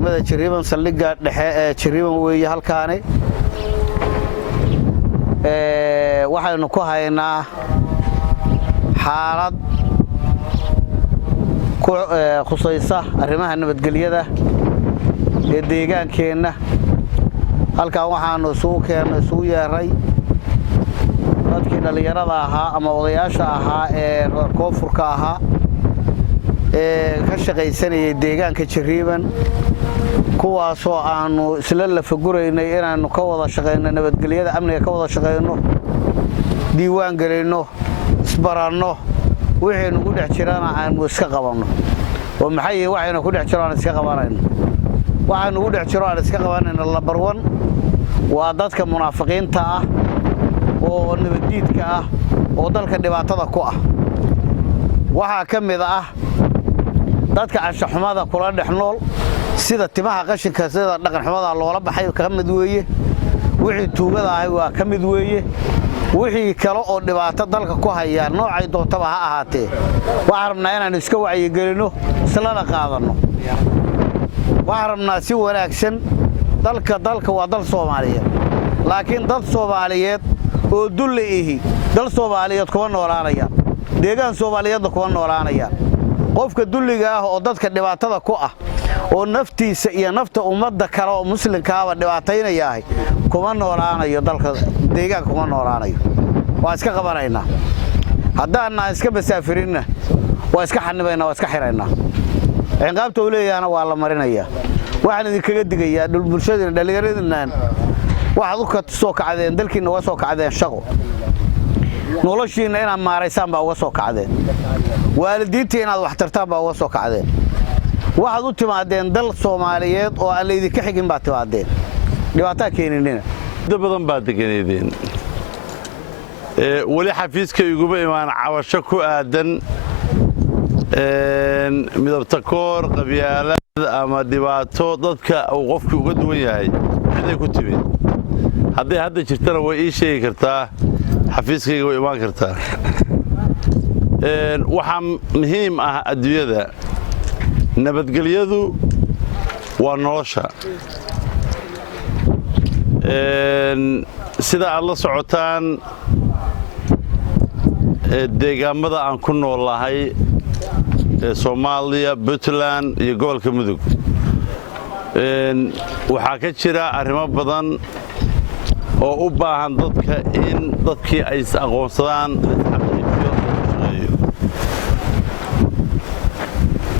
degmada Jariban saldhigga dhexe ee Jariban weeye halkaani waxaynu ku haynaa xaalad ku khusaysa arrimaha nabadgelyada ee deegaankeena halkaan waxaanu isugu yeeray dadkii dhalinyarada ahaa ama odayaasha ahaa ee koonfurka ahaa ee ka shaqaysanayay deegaanka Jariban kuwaasoo aanu isla la faguraynay inaanu ka wada shaqeyno nabadgelyada amniga ka wada shaqeyno diiwaan galeyno isbaranno wixii nagu dhex jirana aanu iska qabanno oo maxay waxayna ku dhex jiraan iska qabanayno waxaan ugu dhex jiraan iska qabanayno number 1 waa dadka munaafiqiinta ah oo nabadiidka ah oo dalka dhibaatada ku ah waxa kamid ah dadka anshaxumada kula dhex nool sida timaha qashinka sida dhaqan xumada loola baxay kamid weeye wixii tuugada ah waa kamid weeye wixii kale oo dhibaato dalka ku haya noocay doontaba ha ahaatee waxaan rabnaa inaan iska wacyi gelino isla la qaadano waxaan rabnaa si wanaagsan dalka waa dal Soomaaliyeed laakiin dad Soomaaliyeed oo duleeyahay dal Soomaaliyeed kuma noolaanaya deegaan Soomaaliyeed kuma noolaanaya qofka duliga ah oo dadka dhibaatada ku ah oo naftiisa iyo nafta ummadda kale oo muslimka ah dhibaataynaya kuma noolaanayo dalka deegaanka kuma noolaanayo waa iska qabanaynaa haddaana iska masaafirinna waa iska xanibaynaa waa iska xiraynaa ciqaabta uu leeyahayna waa la marinayaa waxaan idinkaga digayaa bulshada dhalinyarada waxaad u ka soo kacdeen dalkiina waa soo kacdeen shaqo noloshiina inaad maaraysaan baa uga soo kacdeen waalidiinta inaad wax tartaan baa uga soo kacdeen waxaad u timaadeen dal Soomaaliyeed oo aan idinka xigin baa timaadeen dhibaato keeninina dad badan baa deganeedeen wali xafiiska iguma imaan cabasho ku aadan midabta koor qabyaalad ama dhibaato dadka uu qofku uga duwan yahay ciday ku timid hadday hadda jirtana way ii sheegi kartaa xafiiskayga way imaan kartaa waxaa muhiim ah adduunyada nabadgelyadu waa nolosha sida aad la socotaan deegaamada aan ku noolahay Soomaaliya Puntland iyo gobolka Mudug waxaa ka jira arrimo badan oo u baahan dadka in dadkii ay aqoonsadaan